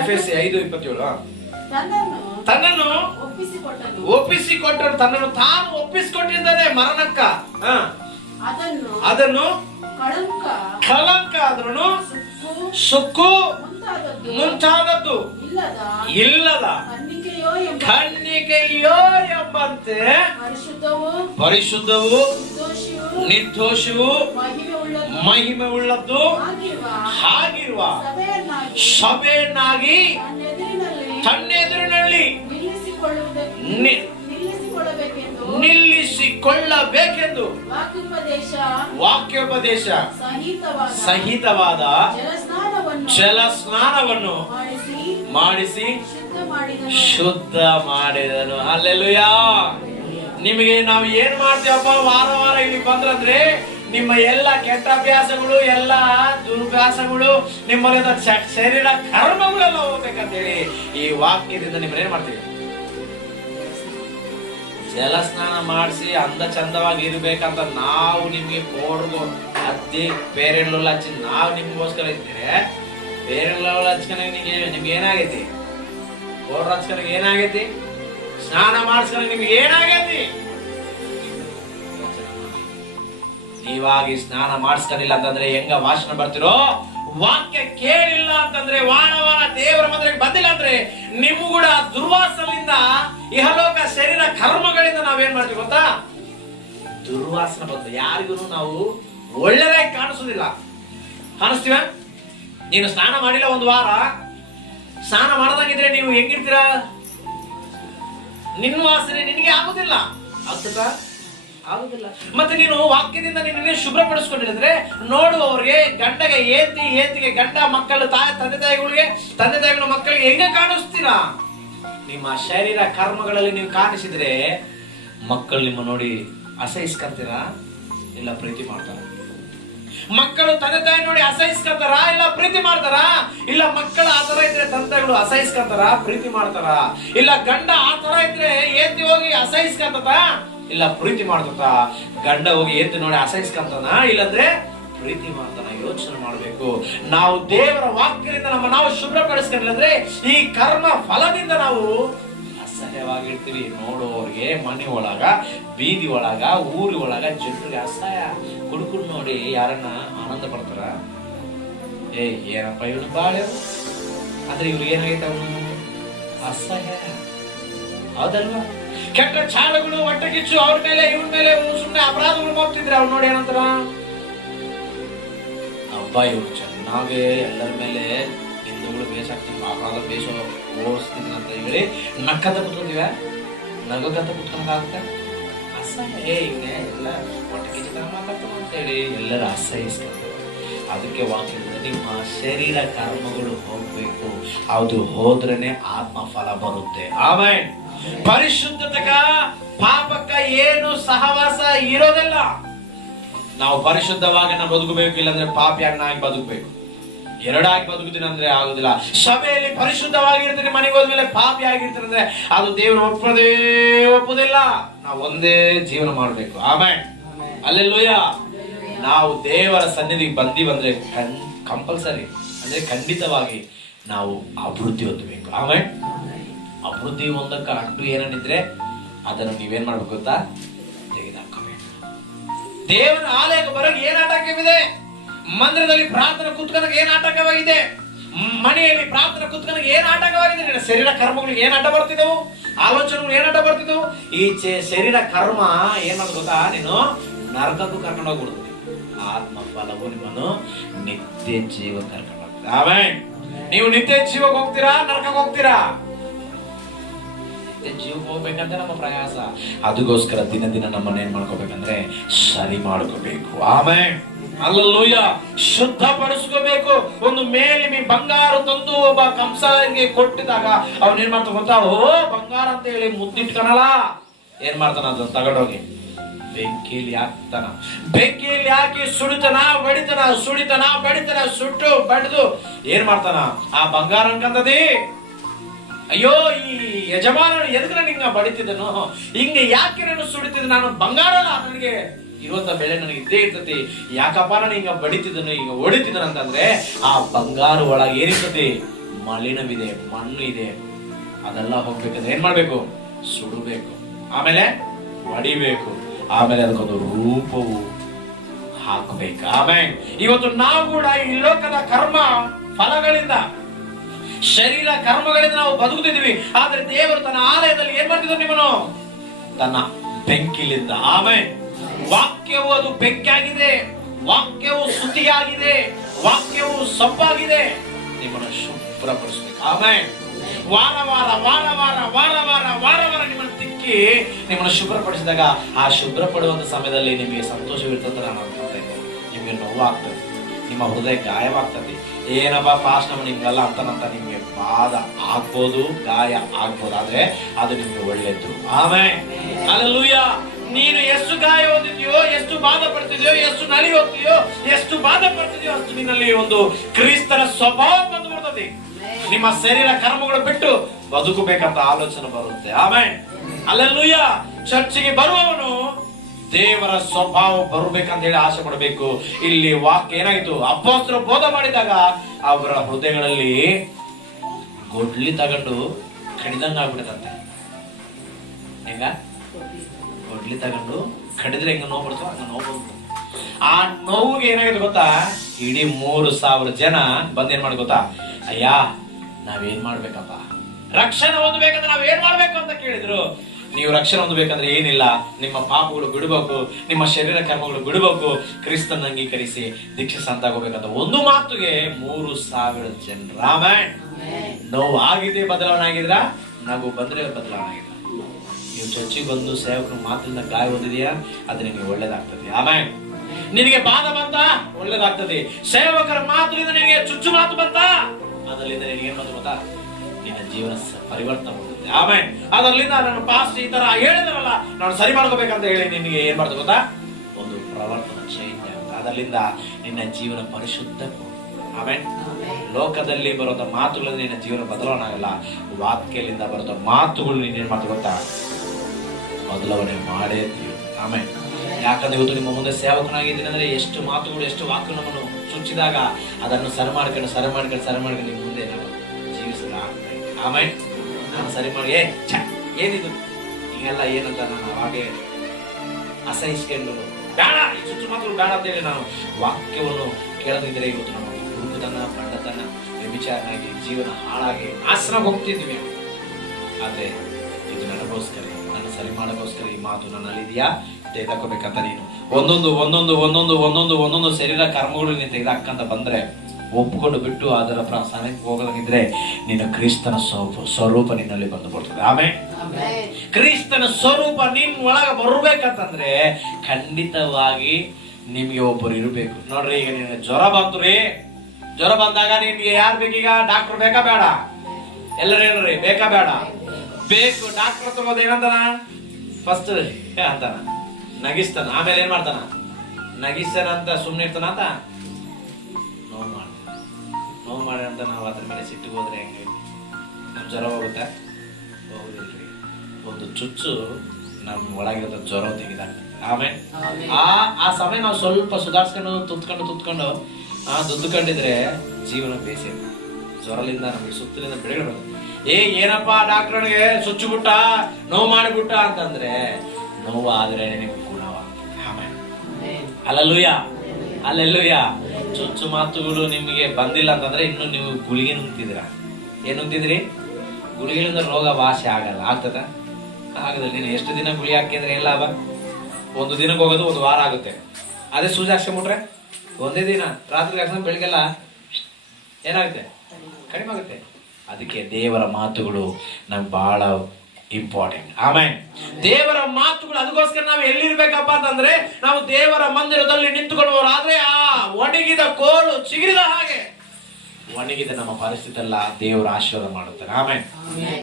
ಎಫೆಸಿ 5:27 ತನ್ನನ್ನು ಒಪ್ಪಿಸಿಕೊಟ್ಟರು, ತನ್ನನ್ನು ತಾನು ಒಪ್ಪಿಸಿಕೊಟ್ಟಿದ್ದಾನೆ ಮರಣಕ್ಕ. ಅದನ್ನು ಕಳಂಕ ಆದ್ರೂ ಸುಕ್ಕು ಮುಂತಾದದ್ದು ಇಲ್ಲದ ಕನ್ನಿಕೆಯೋ ಎಂಬಂತೆ ಪರಿಶುದ್ಧವು ನಿರ್ದೋಷವು ಮಹಿಮೆ ಉಳ್ಳದ್ದು ಆಗಿರುವ ಸಭೆಯನ್ನಾಗಿ ತನ್ನೆದುರಿನಲ್ಲಿ ನಿಲ್ಲಿಸಿಕೊಳ್ಳಬೇಕೆಂದು ವಾಕ್ಯೋಪದೇಶ ಸಹಿತವಾದ ಜಲ ಸ್ನಾನವನ್ನು ಮಾಡಿಸಿ ಶುದ್ಧ ಮಾಡಿದನು. ಹಲ್ಲೆಲೂಯಾ. ನಿಮಗೆ ನಾವು ಏನ್ ಮಾಡ್ತೀವಪ್ಪ, ವಾರ ವಾರ ಇಲ್ಲಿ ಬಂದ್ರಂದ್ರೆ ನಿಮ್ಮ ಎಲ್ಲ ಕೆಟ್ಟ ಅಭ್ಯಾಸಗಳು, ಎಲ್ಲ ದುರ್ಭ್ಯಾಸಗಳು, ನಿಮ್ಮಲ್ಲಿ ಶರೀರ ಕರ್ಮಗಳೆಲ್ಲ ಹೋಗ್ಬೇಕಂತೇಳಿ ಈ ವಾಕ್ಯದಿಂದ ನಿಮ್ಮನ್ನ ಏನ್ ಮಾಡ್ತೀವಿ, ಜಲ ಸ್ನಾನ ಮಾಡಿಸಿ ಅಂದ ಚಂದವಾಗಿ ಇರ್ಬೇಕಂತ ನಾವು ನಿಮ್ಗೆ ಪೌಡ್ರು ಹತ್ತಿ ಬೇರೆಲ್ಲ ಹಚ್ಚಿ ನಾವು ನಿಮ್ಗೋಸ್ಕರ ಇದ್ದೀರಿ. ಬೇರೆಲ್ಲ ಹಚ್ಕೊಂಡಾಗ ನಿಮ್ಗೆ ಏನಾಗೈತಿ, ಪೌಡ್ರ್ ಹಚ್ಕೊಂಡಾಗ ಏನಾಗೈತಿ, ಸ್ನಾನ ಮಾಡಿಸ್ಕೊಂಡಾಗ ನಿಮ್ಗೆ ಏನಾಗೈತಿ. ನೀವಾಗಿ ಸ್ನಾನ ಮಾಡಿಸ್ಕೊಂಡಿಲ್ಲ ಅಂತಂದ್ರೆ ಹೆಂಗ ವಾಸನ ಬರ್ತಿರೋ, ವಾಕ್ಯ ಕೇಳಿಲ್ಲ ಅಂತಂದ್ರೆ, ವಾರ ವಾರ ದೇವರ ಮಂದಿರಕ್ಕೆ ಬಂದಿಲ್ಲ ಅಂದ್ರೆ ನಿಮಗೂ ಕೂಡ ದುರ್ವಾಸನೆಯಿಂದ, ಇಹಲೋಕ ಶರೀರ ಕರ್ಮಗಳಿಂದ ನಾವೇನ್ ಮಾಡ್ತೀವಿ ಗೊತ್ತಾ, ದುರ್ವಾಸನೆ ಬಂದು ಯಾರಿಗೂ ನಾವು ಒಳ್ಳೆದಾಗಿ ಕಾಣಿಸೋದಿಲ್ಲ. ಕಾಣಿಸ್ತೀವ? ನೀನು ಸ್ನಾನ ಮಾಡಿಲ್ಲ ಒಂದು ವಾರ, ಸ್ನಾನ ಮಾಡದಂಗಿದ್ರೆ ನೀವು ಹೆಂಗಿರ್ತೀರಾ, ನಿನ್ನ ವಾಸನೆ ನಿನಗೆ ಆಗುದಿಲ್ಲ, ಆಗ್ತದ ಆಗುದಿಲ್ಲ. ಮತ್ತೆ ನೀನು ವಾಕ್ಯದಿಂದ ನಿನ್ನ ಶುಭ್ರಪಡಿಸ್ಕೊಂಡಿದ್ರೆ ನೋಡುವವ್ರಿಗೆ, ಗಂಡಗೆ ಏತಿಗೆ ಗಂಡ, ಮಕ್ಕಳು ತಂದೆ ತಾಯಿಗಳು ಮಕ್ಕಳಿಗೆ ಹೆಂಗ ಕಾಣಿಸ್ತೀರಾ. ನಿಮ್ಮ ಶರೀರ ಕರ್ಮಗಳಲ್ಲಿ ನೀವು ಕಾಣಿಸಿದ್ರೆ ಮಕ್ಕಳು ನಿಮ್ಮ ನೋಡಿ ಅಸಹಿಸ್ಕೊಂತೀರಾ, ಇಲ್ಲ ಪ್ರೀತಿ ಮಾಡ್ತಾರ. ಮಕ್ಕಳು ತಂದೆ ತಾಯಿ ನೋಡಿ ಅಸಹಿಸ್ಕೊಂತಾರ, ಇಲ್ಲ ಪ್ರೀತಿ ಮಾಡ್ತಾರ. ಇಲ್ಲ ಮಕ್ಕಳು ಆ ತರ ಇದ್ರೆ ತಂದೆಗಳು ಅಸಹಿಸ್ಕೊಂತಾರ, ಪ್ರೀತಿ ಮಾಡ್ತಾರ. ಇಲ್ಲ ಗಂಡ ಆ ತರ ಇದ್ರೆ ಏತಿ ಹೋಗಿ ಅಸಹಿಸ್ಕೊಂತ, ಇಲ್ಲ ಪ್ರೀತಿ ಮಾಡ್ತ. ಗಂಡ ಹೋಗಿ ಏತಿ ನೋಡಿ ಅಸಹಿಸ್ಕೊಂತಾನ, ಇಲ್ಲಂದ್ರೆ ಪ್ರೀತಿ ಮಾಡ್ತಾನ. ಯೋಚನೆ ಮಾಡ್ಬೇಕು. ನಾವು ದೇವರ ವಾಕ್ಯದಿಂದ ನಾವು ಶುಭ್ರಪಡಿಸ್ಕೊಂಡಿಲ್ಲಂದ್ರೆ ಈ ಕರ್ಮ ಫಲದಿಂದ ನಾವು ಅಸಹ್ಯವಾಗಿರ್ತೀವಿ. ನೋಡುವವ್ರಿಗೆ ಮನೆ ಒಳಗ, ಬೀದಿ ಒಳಗ, ಊರಿ ಒಳಗ ಜನರಿಗೆ ಅಸಹ್ಯ. ಕುಡ್ಕೊಂಡು ನೋಡಿ ಯಾರನ್ನ ಆನಂದ ಪಡ್ತಾರ, ಏನಪ್ಪ ಇವನು ಬಾಳ, ಆದ್ರೆ ಇವ್ರಿಗೆ ಏನಾಗೈತೆ, ಅವನು ಅಸಹ್ಯ. ಹೌದಲ್ವಾ? ಕೆಟ್ಟ ಚಾಲಗಳು, ಹೊಟ್ಟೆಕಿಚ್ಚು, ಅವ್ರ ಮೇಲೆ ಇವ್ರ ಮೇಲೆ ಸುಮ್ಮನೆ ಅಪರಾಧಗಳು ಹೋಗ್ತಿದ್ರೆ ಅವ್ರು ನೋಡಿ ಏನಂತಾರ, ಹಬ್ಬ ಇವ್ರು ಚೆನ್ನಾಗಿ ಎಲ್ಲರ ಮೇಲೆ ನಿಂದಗಳು ಬೇಸಾಗ್ತೀನಿ, ಅಪರಾಧ ಬೇಸೋ ಓಡಿಸ್ತೀನಿ ಅಂತ ಹೇಳಿ ನಕ್ಕಂತ ಕುತ್ಕೊಂತೀವ, ನಗಕಂತ ಕುತ್ಕೊಂಡಾಗುತ್ತೆ. ಅಸಹ್ಯ ಇವನೇ ಎಲ್ಲ ಹೊಟ್ಟೆಕಿಚ್ಚು ಮಾತಾಡ್ತಾನ ಅಂತೇಳಿ ಎಲ್ಲರೂ ಅಸಹಿಸ್ತಾರೆ. ಅದಕ್ಕೆ ವಾಕ್ಯದಿಂದ ನಿಮ್ಮ ಶರೀರ ಕರ್ಮಗಳು ಹೋಗ್ಬೇಕು. ಅದು ಹೋದ್ರೇನೆ ಆತ್ಮ ಫಲ ಬರುತ್ತೆ. ಆಮೇಲೆ ಪರಿಶುದ್ಧತೆಗ ಪಾಪಕ್ಕ ಏನು ಸಹವಾಸ ಇರೋದಿಲ್ಲ. ನಾವು ಪರಿಶುದ್ಧವಾಗಿ ನಾವು ಬದುಕಬೇಕು, ಇಲ್ಲಾಂದ್ರೆ ಪಾಪಿಯನ್ನಾಗಿ ಬದುಕಬೇಕು. ಎರಡಾಗಿ ಬದುಕುತ್ತೀನಿ ಅಂದ್ರೆ ಆಗುದಿಲ್ಲ. ಸಭೆಯಲ್ಲಿ ಪರಿಶುದ್ಧವಾಗಿರ್ತೀನಿ, ಮನೆಗೆ ಹೋದ್ಮೇಲೆ ಪಾಪಿ ಆಗಿರ್ತೀನಿ ಅಂದ್ರೆ ಅದು ದೇವರು ಒಪ್ಪುದಿಲ್ಲ. ನಾವು ಒಂದೇ ಜೀವನ ಮಾಡ್ಬೇಕು. ಆಮೇಲೆ ಅಲ್ಲೆಲ್ಲೂಯ್ಯ. ನಾವು ದೇವರ ಸನ್ನಿಧಿಗೆ ಬಂದ್ರೆ ಕಂಪಲ್ಸರಿ ಅಂದ್ರೆ ಖಂಡಿತವಾಗಿ ನಾವು ಅಭಿವೃದ್ಧಿ ಹೊಂದಬೇಕು. ಆಮೇಲೆ ಅಭಿವೃದ್ಧಿ ಹೊಂದಕ್ಕೆ ಅಡ್ಡು ಏನಿದ್ರೆ ಅದನ್ನು ನೀವೇನ್ ಮಾಡ್ಬೇಕು ಗೊತ್ತಾ, ತೆಗೆದುಹಾಕಬೇಕು. ದೇವರ ಆಲಯಕ್ಕೆ ಬರೋಕೆ ಏನ್ ಆಟಂಕವಿದೆ, ಮಂದಿರದಲ್ಲಿ ಪ್ರಾರ್ಥನೆ ಕುತ್ಕೊಳಕ್ಕೆ ಏನ್ ಆಟಂಕವಾಗಿದೆ, ಮನೆಯಲ್ಲಿ ಪ್ರಾರ್ಥನೆ ಕುತ್ಕೊಳಕ್ಕೆ ಏನ್ ಆಟಂಕವಾಗಿದೆ, ನಿನ್ನ ಶರೀರ ಕರ್ಮಗಳಿಗೆ ಏನ್ ಅಡ್ಡ ಬರ್ತಿದ್ದವು, ಆಲೋಚನೆಗಳು ಏನ್ ಅಡ್ಡ ಬರ್ತಿದ್ದವು. ಈ ಶರೀರ ಕರ್ಮ ಏನ್ ಮಾಡೋದು ಗೊತ್ತಾ, ನೀನು ನರಕಕ್ಕೂ ಕರ್ಕೊಂಡು ಹೋಗ್ಬಿಡುದು. ಆತ್ಮ ಫಲವು ನಿಮ್ಮನ್ನು ನಿತ್ಯ ಜೀವ ಕರ್ಕೊಂಡು ಹೋಗ್ತದೆ. ಆಮೇಲೆ ನೀವು ನಿತ್ಯ ಜೀವಕ್ಕೆ ಹೋಗ್ತೀರಾ, ನರಕಕ್ಕೆ ಹೋಗ್ತೀರಾ? ಜೀವಕ್ಕೆ ಹೋಗ್ಬೇಕಂತ ನಮ್ಮ ಪ್ರಯಾಸ. ಅದಕ್ಕೋಸ್ಕರ ದಿನ ದಿನ ನಮ್ಮನ್ನ ಏನ್ ಮಾಡ್ಕೋಬೇಕಂದ್ರೆ ಸರಿ ಮಾಡ್ಕೋಬೇಕು. ಆಮೇಲೆ ಅಲ್ಲೂಯ್ಯ ಶುದ್ಧಪಡಿಸ್ಕೋಬೇಕು. ಒಂದು ಮೇಲಿಮಿ ಬಂಗಾರ ತಂದು ಒಬ್ಬ ಕಂಸಾರಿಗೆ ಕೊಟ್ಟಿದಾಗ ಅವನ್ ಏನ್ ಮಾಡ್ತಾನ ಗೊತ್ತಾ, ಓ ಬಂಗಾರ ಅಂತ ಹೇಳಿ ಮುದ್ದಿಟ್ಕನಲ್ಲ, ಏನ್ ಮಾಡ್ತಾನ ಅದನ್ನ ತಗೊಂಡೋಗಿ ಬೆಂಕಿಯಲ್ಲಿ ಹಾಕ್ತಾನ. ಬೆಂಕಿಯಲ್ಲಿ ಹಾಕಿ ಸುಡಿತನ ಬಡಿತನ ಸುಟ್ಟು ಬಡಿದು ಏನ್ ಮಾಡ್ತಾನ, ಆ ಬಂಗಾರ ಅನ್ಕಂದದಿ, ಅಯ್ಯೋ ಈ ಯಜಮಾನ ಎದಕ್ಕೆ ನಿಂಗ ಬಡಿತಿದ್ದನು, ಹಿಂಗೆ ಯಾಕೆ ನಾನು ಸುಡಿತಿದ್ದೆ, ನಾನು ಬಂಗಾರ ಅಲ್ಲ, ನನಗೆ ಇರುವಂತ ಬೆಲೆ ನನಗೆ ಇದ್ದೇ ಇರ್ತತಿ, ಯಾಕಪ್ಪ ನಾನು ಹಿಂಗ ಬಡಿತಿದ್ದನು, ಹಿಂಗ ಹೊಡಿತಿದ್ದನು ಅಂತಂದ್ರೆ ಆ ಬಂಗಾರ ಒಳಗೆ ಏನಿರ್ತತಿ, ಮಲಿನವಿದೆ, ಮಣ್ಣು ಇದೆ, ಅದೆಲ್ಲ ಹೋಗ್ಬೇಕಂದ್ರೆ ಏನ್ ಮಾಡ್ಬೇಕು? ಸುಡಬೇಕು, ಆಮೇಲೆ ಹೊಡಿಬೇಕು, ಆಮೇಲೆ ಅದಕ್ಕೊಂದು ರೂಪವು ಹಾಕಬೇಕು. ಆಮೇಲೆ ಇವತ್ತು ನಾವು ಕೂಡ ಈ ಲೋಕದ ಕರ್ಮ ಫಲಗಳಿಂದ, ಶರೀರ ಕರ್ಮಗಳಿಂದ ನಾವು ಬದುಕುತ್ತಿದ್ವಿ. ಆದ್ರೆ ದೇವರು ತನ್ನ ಆಲಯದಲ್ಲಿ ಏನ್ ಮಾಡ್ತಿದ್ರು? ನಿಮ್ಮನ್ನು ತನ್ನ ಬೆಂಕಿಲಿಂದ, ಆಮೇಲೆ ವಾಕ್ಯವು ಅದು ಬೆಂಕಿಯಾಗಿದೆ, ವಾಕ್ಯವು ಸ್ತುತಿಯಾಗಿದೆ, ವಾಕ್ಯವು ಸೊಪ್ಪಾಗಿದೆ, ನಿಮ್ಮನ್ನು ಶುಭ್ರಪಡಿಸ್ಬೇಕು. ಆಮೇಲೆ ವಾರ ವಾರ ವಾರ ವಾರ ವಾರ ವಾರ ವಾರ ವಾರ ನಿಮ್ಮನ್ನು ತಿಕ್ಕಿ ನಿಮ್ಮನ್ನು ಶುಭ್ರಪಡಿಸಿದಾಗ ಆ ಶುಭ್ರಪಡುವಂತ ಸಮಯದಲ್ಲಿ ನಿಮಗೆ ಸಂತೋಷವಿರ್ತದೆ. ನಾನು ಅನ್ಕೊಳ್ತಾ ಇದ್ದೆ, ನಿಮಗೆ ನೋವಾಗ್ತದೆ, ನಿಮ್ಮ ಹೃದಯ ಗಾಯವಾಗ್ತದೆ. ಏನಪ್ಪ ಪಾಸ್ಟ್ ನಮ್ಮ ನಿಮ್ಗೆಲ್ಲ ಅಂತನಂತ ನಿಮ್ಗೆ ಬಾಧ ಆಗ್ಬೋದು, ಗಾಯ ಆಗ್ಬೋದು, ಆದ್ರೆ ಅದು ನಿಮ್ಗೆ ಒಳ್ಳೇದು. ಆಮೇಲೆ ಹಲ್ಲೆಲೂಯಾ. ನೀನು ಎಷ್ಟು ಗಾಯ ಹೊಂದಿದ್ಯೋ, ಎಷ್ಟು ಬಾಧೆ ಪಡ್ತಿದ್ಯೋ, ಎಷ್ಟು ನಲಿ ಹೋಗ್ತೀಯೋ, ಎಷ್ಟು ಬಾಧೆ ಪಡ್ತಿದ್ಯೋ, ಅಷ್ಟು ನಿನ್ನಲ್ಲಿ ಒಂದು ಕ್ರಿಸ್ತನ ಸ್ವಭಾವ ಬಂದು ಬರ್ತದೆ. ನಿಮ್ಮ ಶರೀರ ಕರ್ಮಗಳು ಬಿಟ್ಟು ಬದುಕಬೇಕಂತ ಆಲೋಚನೆ ಬರುತ್ತೆ. ಆಮೇಲೆ ಹಲ್ಲೆಲೂಯಾ. ಚರ್ಚಿಗೆ ಬರುವವನು ದೇವರ ಸ್ವಭಾವ ಬರಬೇಕಂತ ಹೇಳಿ ಆಸೆ ಪಡಬೇಕು. ಇಲ್ಲಿ ವಾಕ್ಯ ಏನಾಗಿತ್ತು? ಅಪೊಸ್ತಲರು ಬೋಧ ಮಾಡಿದಾಗ ಅವರ ಹೃದಯಗಳಲ್ಲಿ ಗೊಡ್ಲಿ ತಗೊಂಡು ಕಡಿದಂಗ ಆಗ್ಬಿಡುತ್ತಂತೆ. ಹೆಂಗ ಗೊಡ್ಲಿ ತಗೊಂಡು ಕಡಿದ್ರೆ ಹೆಂಗ ನೋವು ಬರ್ತೋ ಹಂಗ ನೋವು ಬಂತು. ಆ ನೋವಿಗೆ ಏನಾಗಿದೆ ಗೊತ್ತಾ? ಇಡೀ 3,000 ಜನ ಬಂದ್ ಏನ್ ಮಾಡಿ ಗೊತ್ತಾ? ಅಯ್ಯ, ನಾವೇನ್ ಮಾಡ್ಬೇಕಪ್ಪ, ರಕ್ಷಣೆ ಹೊಂದಬೇಕಂದ್ರೆ ನಾವೇನ್ ಮಾಡ್ಬೇಕು ಅಂತ ಕೇಳಿದ್ರು. ನೀವು ರಕ್ಷಣೆ ಹೊಂದಬೇಕಂದ್ರೆ ಏನಿಲ್ಲ, ನಿಮ್ಮ ಪಾಪಗಳು ಬಿಡಬೇಕು, ನಿಮ್ಮ ಶರೀರ ಕರ್ಮಗಳು ಬಿಡಬೇಕು, ಕ್ರಿಸ್ತನ ಅಂಗೀಕರಿಸಿ ದೀಕ್ಷೆ ಸಂತಾಗೋಬೇಕಂತ ಒಂದು ಮಾತುಗೆ 3,000 ಜನರು. ಆಮೇಲೆ ನೋವು ಆಗಿದೆ, ಬದಲಾವಣೆ ಆಗಿದ್ರ, ನಗು ಬಂದ್ರೆ ಬದಲಾವಣೆ ಆಗಿಲ್ಲ. ನೀವು ಚರ್ಚಿಗೆ ಬಂದು ಸೇವಕರು ಮಾತಿಂದ ಗಾಯ ಹೊಂದಿದೆಯಾ, ಅದು ನಿಮಗೆ ಒಳ್ಳೇದಾಗ್ತದೆ. ಆಮೇಲೆ ನಿನಗೆ ಬಾಧ ಬಂತ, ಒಳ್ಳೇದಾಗ್ತದೆ. ಸೇವಕರ ಮಾತಿನಿಂದ ನಿನಗೆ ಚುಚ್ಚು ಮಾತು ಬಂತ, ಅದರಿಂದ ನಿನಗೆ ಏನ್ ಬಂತು ಗೊತ್ತಾ? ನಿನ್ನ ಜೀವನ ಪರಿವರ್ತನೆ ಮಾಡುತ್ತೆ. ಆಮೇಲೆ ಅದರಿಂದ ನನ್ನ ಪಾಸ್ಟ್ ಈ ತರ ಹೇಳಿದ್ರಲ್ಲ, ನಾನು ಸರಿ ಮಾಡ್ಕೋಬೇಕಂತ ಹೇಳಿ ನಿನಗೆ ಏನ್ ಮಾಡ್ತು ಗೊತ್ತಾ? ಒಂದು ಪ್ರವರ್ತನ ಚೈನ್ಯ. ಅದರಿಂದ ನಿನ್ನ ಜೀವನ ಪರಿಶುದ್ಧ. ಆಮೇಲೆ ಲೋಕದಲ್ಲಿ ಬರೋದ ಮಾತುಗಳಿಂದ ನಿನ್ನ ಜೀವನ ಬದಲಾವಣೆ ಆಗಲ್ಲ. ವಾಕ್ಯದಿಂದ ಬರೋದ ಮಾತುಗಳು ನೀನ್ ಏನ್ ಮಾಡ್ತು ಗೊತ್ತಾ? ಬದಲಾವಣೆ ಮಾಡೇ. ಆಮೇಲೆ ಯಾಕಂದ್ರೆ ಇವತ್ತು ನಿಮ್ಮ ಮುಂದೆ ಸೇವಕನಾಗಿದ್ದೀನಿ ಅಂದ್ರೆ ಎಷ್ಟು ಮಾತುಗಳು, ಎಷ್ಟು ವಾಕ್ಯ ನಮ್ಮನ್ನು ಚುಚ್ಚಿದಾಗ ಅದನ್ನು ಸರಿ ಮಾಡ್ಕೊಂಡು ನಿಮ್ಮ ಮುಂದೆ ನಾವು ಜೀವಿಸಿದ. ಆಮೇಲೆ ನಾನು ಸರಿ ಮಾಡಿ ಏನಿದು ಹಿಂಗೆಲ್ಲ ಏನಂತ ನಾನು ಅವಾಗೆ ಅಸಹಿಸ್ಕೊಂಡು ಬೇಡ, ಈ ಚುಚ್ಚು ಮಾತುಗಳು ಬೇಡ ಅಂತ ಹೇಳಿ ನಾನು ವಾಕ್ಯವನ್ನು ಕೇಳದಿದ್ರೆ ಇವತ್ತು ನಾವು ಹುಡುಗತನ, ಬಂಡತನ, ವ್ಯಭಿಚಾರನಾಗಿ ಜೀವನ ಹಾಳಾಗಿ ನಾಶನಾಗಿ ಹೋಗ್ತಿದ್ವಿ. ಆದ್ರೆ ಇದು ನನಗೋಸ್ಕರ, ನನ್ನ ಸರಿ ಮಾಡೋಕ್ಕೋಸ್ಕರ ಈ ಮಾತು ನನ್ನಲ್ಲಿದೆಯಾ ತೆಗೆದಾಕೋಬೇಕಂತ ನೀನು ಒಂದೊಂದು ಶರೀರ ಕರ್ಮಗಳು ನೀನು ತೆಗೆದಾಕಂತ ಬಂದ್ರೆ, ಒಪ್ಪಿಕೊಂಡು ಬಿಟ್ಟು ಅದರ ಪ್ರಾಸನಕ್ಕೆ ಹೋಗದಂಗಿದ್ರೆ ನೀನು ಕ್ರಿಸ್ತನ ಸ್ವರೂಪ ನಿನ್ನಲ್ಲಿ ಬಂದು ಬರ್ತದೆ. ಆಮೇಲೆ ಕ್ರಿಸ್ತನ ಸ್ವರೂಪ ನಿನ್ ಒಳಗ ಬರ್ಬೇಕಂತಂದ್ರೆ ಖಂಡಿತವಾಗಿ ನಿಮ್ಗೆ ಒಬ್ಬರು ಇರಬೇಕು. ನೋಡ್ರಿ, ಈಗ ನಿನ್ನ ಜ್ವರ ಬಂತು ರೀ, ಜ್ವರ ಬಂದಾಗ ನಿನ್ಗೆ ಯಾರು ಬೇಕೀಗ? ಡಾಕ್ಟರ್ ಬೇಕಾ ಬೇಡ? ಎಲ್ಲರೂ ಹೇಳ್ರಿ, ಬೇಕಾ ಬೇಡ? ಬೇಕು. ಡಾಕ್ಟರ್ ತಗೋದು ಏನಂತಾನ? ಫಸ್ಟ್ ಅಂತಾನ, ನಗಿಸ್ತಾನ. ಆಮೇಲೆ ಏನ್ ಮಾಡ್ತಾನ? ನಗಿಸ್ತಾನ ಅಂತ ಸುಮ್ನೆ ಇರ್ತಾನ ಅಂತ ನೋವು ಮಾಡಿ ಅಂತ ನಾವು ಅದ್ರ ಮೇಲೆ ಸಿಟ್ಟಿಗೆ ಹೋದ್ರೆ ಹೆಂಗೆ? ನಮ್ ಜ್ವರ ಹೋಗುತ್ತೆ? ಹೋಗುದಿಲ್ರಿ. ಒಂದು ಚುಚ್ಚು ನಮ್ ಒಳಗಿರೋ ಜ್ವರ ತೆಗೆದಾಗ ಆಮೇಲೆ ಆ ಸಮಯ ನಾವು ಸ್ವಲ್ಪ ಸುಧಾರಿಸ್ಕೊಂಡು ತುತ್ಕೊಂಡು ದುದ್ದುಕೊಂಡಿದ್ರೆ ಜೀವನ ಬೇಸೆ. ಜ್ವರಲಿಂದ ನಮಗೆ ಸುತ್ತಲಿಂದ ಬೆಳೆಗಳು ಬರ್ತದೆ. ಏನಪ್ಪಾ ಡಾಕ್ಟರ್ಗೆ ಸುಚ್ಚು ಬಿಟ್ಟ, ನೋವು ಮಾಡಿಬಿಟ್ಟ ಅಂತಂದ್ರೆ ನೋವು ಆದ್ರೆ ನಿಮಗೆ ಗುಣವಾಗ್ತದೆ. ಆಮೇಲೆ ಅಲ್ಲೆಲ್ಲೂಯ್ಯ. ಚುಚ್ಚು ಮಾತುಗಳು ನಿಮಗೆ ಬಂದಿಲ್ಲ ಅಂತಂದ್ರೆ ಇನ್ನು ನೀವು ಗುಳಿಗೆ ನುಂಗ್ತಿದ್ರ. ಏನ್ ನುಂಗ್ತಿದ್ರಿ? ಗುಳಿಗೆಯಿಂದ ರೋಗ ವಾಸಿ ಆಗಲ್ಲ. ಆಗ್ತದ? ಆಗದ. ನೀನು ಎಷ್ಟು ದಿನ ಗುಳಿ ಹಾಕಿದ್ರೆ ಏನ್ ಲಾಭ? ಒಂದು ದಿನಕ್ಕೆ ಹೋಗೋದು 1 ವಾರ ಆಗುತ್ತೆ. ಅದೇ ಸೂಜಿ ಹಾಕ್ಸ್ಕೊಂಡ್ಬಿಟ್ರೆ ಒಂದೇ ದಿನ, ರಾತ್ರಿ ಹಾಕ್ಸ್ಕೊಂಡು ಬೆಳಿಗ್ಗೆಲ್ಲ ಏನಾಗುತ್ತೆ? ಕಡಿಮೆ ಆಗುತ್ತೆ. ಅದಕ್ಕೆ ದೇವರ ಮಾತುಗಳು ನಮ್ಗೆ ಬಹಳ ಇಂಪಾರ್ಟೆಂಟ್. ಆಮೇಲೆ ದೇವರ ಮಾತುಗಳು, ಅದಕ್ಕೋಸ್ಕರ ನಾವು ಎಲ್ಲಿರ್ಬೇಕಪ್ಪ ಅಂತಂದ್ರೆ ನಾವು ದೇವರ ಮಂದಿರದಲ್ಲಿ ನಿಂತುಕೊಳ್ಳುವವರಾದ್ರೆ ಆ ಒಣಗಿದ ಕೋಲು ಚಿಗುರಿದ ಹಾಗೆ ಒಣಗಿದ ನಮ್ಮ ಪರಿಸ್ಥಿತಿ ಎಲ್ಲ ದೇವರ ಆಶೀರ್ವಾದ ಮಾಡುತ್ತಾರೆ. ಆಮೇಲೆ